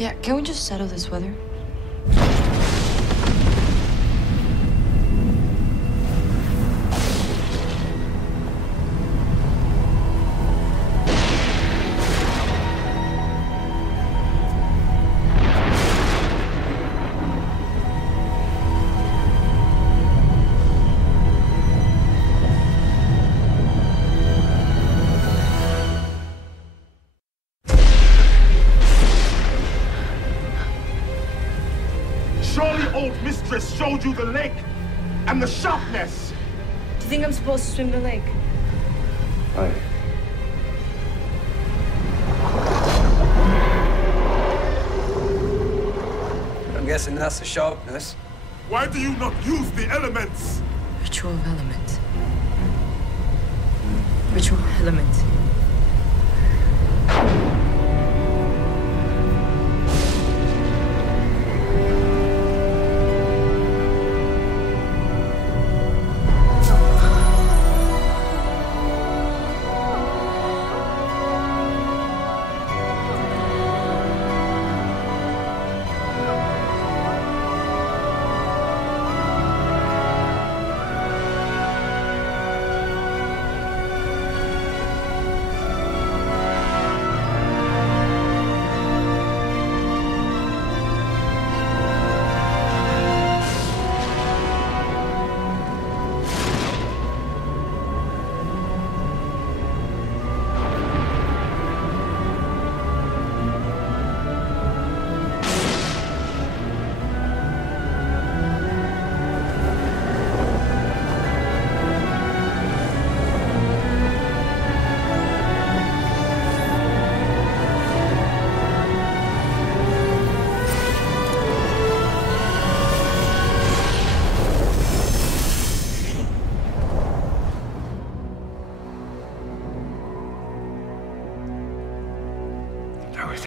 Yeah, can we just settle this weather? Surely old mistress showed you the lake and the sharpness. Do you think I'm supposed to swim the lake? Aye. I'm guessing that's the sharpness. Why do you not use the elements? Ritual element. Ritual element.